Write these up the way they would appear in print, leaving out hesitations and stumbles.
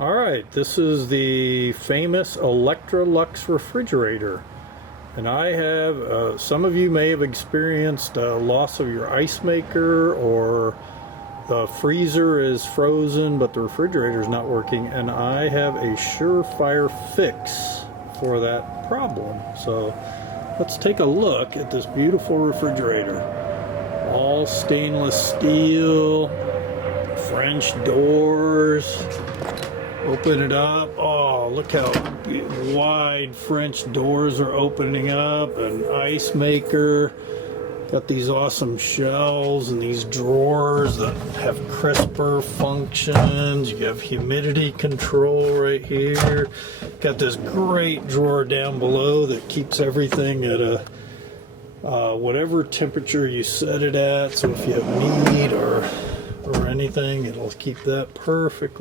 Alright, this is the famous Electrolux refrigerator. And I have, some of you may have experienced loss of your ice maker, or the freezer is frozen but the refrigerator is not working, and I have a surefire fix for that problem. So let's take a look at this beautiful refrigerator. All stainless steel, French doors. Open it up. Oh, look how wide French doors are opening up. An ice maker. Got these awesome shelves and these drawers that have crisper functions. You have humidity control right here. Got this great drawer down below that keeps everything at a whatever temperature you set it at. So if you have meat or anything, it'll keep that perfect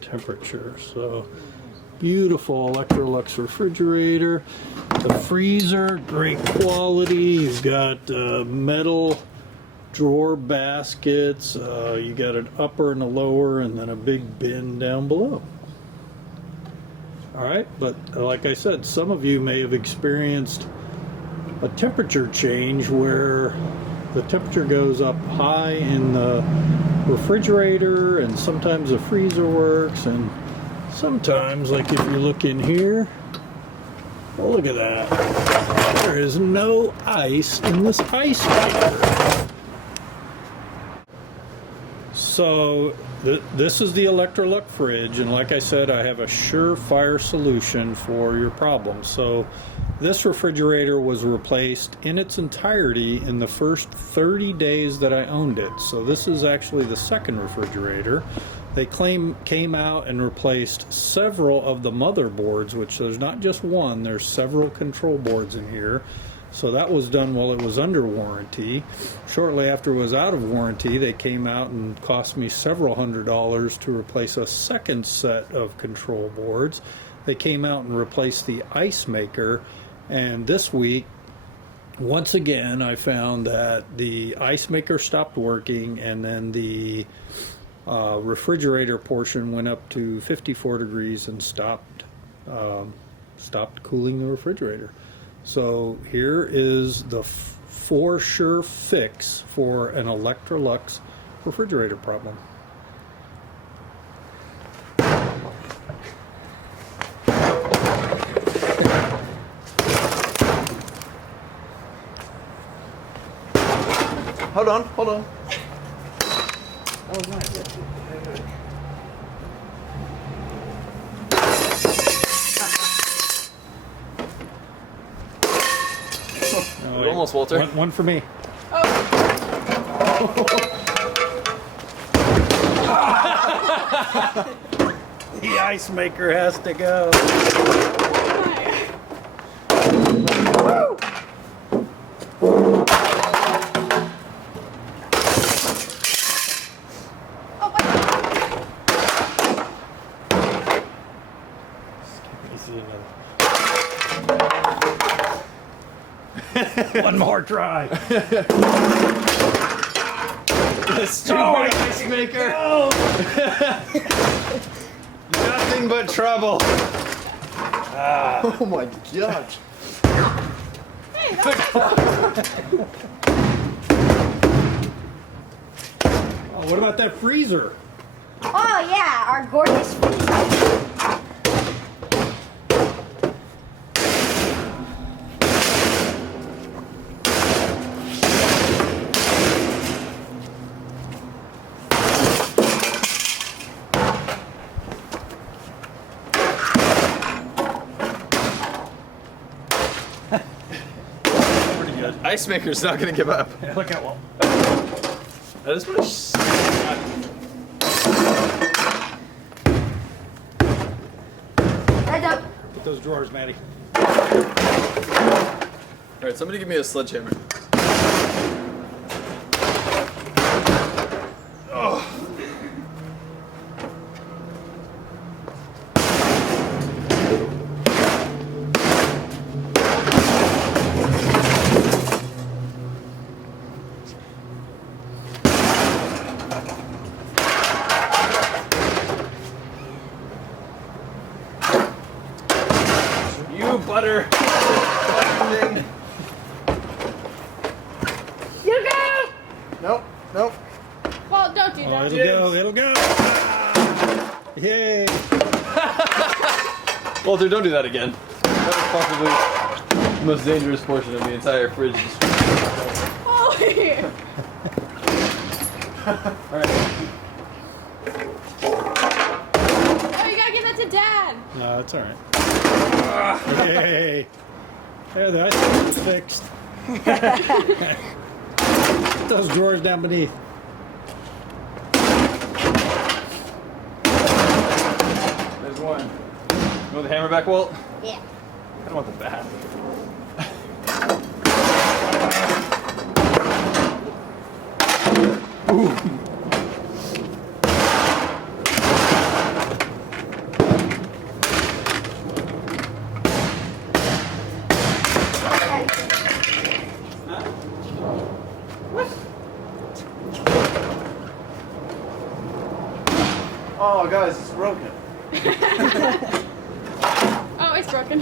temperature. So beautiful Electrolux refrigerator. The freezer, great quality. You've got metal drawer baskets. You got an upper and a lower, and then a big bin down below. All right, but like I said, some of you may have experienced a temperature change where the temperature goes up high in the refrigerator, and sometimes the freezer works, and sometimes, like if you look in here, oh, look at that, there is no ice in this ice maker. So this is the Electrolux fridge, and like I said, I have a surefire solution for your problem. So this refrigerator was replaced in its entirety in the first 30 days that I owned it. So this is actually the second refrigerator. They came out and replaced several of the motherboards, which there's not just one, there's several control boards in here. So that was done while it was under warranty. Shortly after it was out of warranty, they came out and cost me several $100s to replace a second set of control boards. They came out and replaced the ice maker, and this week, once again, I found that the ice maker stopped working, and then the refrigerator portion went up to 54 degrees and stopped cooling the refrigerator. So here is the for sure fix for an Electrolux refrigerator problem. Hold on. Oh, nice. You're almost, Walter. One for me. Oh. The ice maker has to go. One more try. That's too hard, ice maker. No. Nothing but trouble. Oh my gosh. Hey, Oh, what about that freezer? oh yeah, our gorgeous freezer. Pretty good. Ice maker's not gonna give up. Yeah, look at well. I just want to. Put those drawers, Maddie. All right, somebody give me a sledgehammer. butter thing. You go! Nope, nope. Well, don't do Oh, that. it'll go. Ah! Yay! Walter, don't do that again. That was possibly the most dangerous portion of the entire fridge. Oh, here. Alright. Oh, you gotta give that to Dad. No, it's all right. Yay! There, the ice maker is fixed. Put those drawers down beneath. There's one. You want the hammer back, Walt? Yeah. I don't want the bat. Ooh. Oh, guys, it's broken. Oh, it's broken.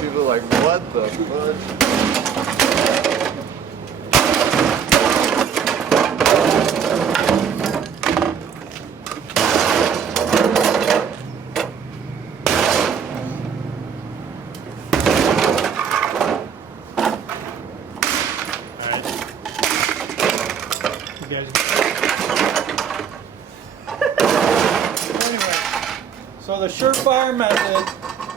People are like, what the fudge? All right. You guys. Anyway, so the surefire method,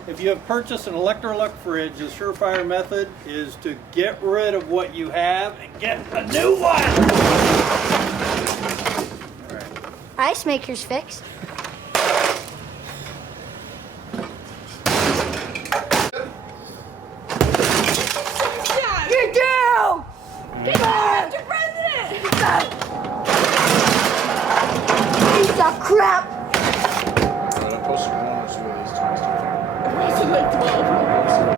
if you have purchased an Electrolux fridge, the surefire method is to get rid of what you have and get a new one. All right. Ice maker's fixed. Dad, You're down! Get Mr. President. Piece of crap!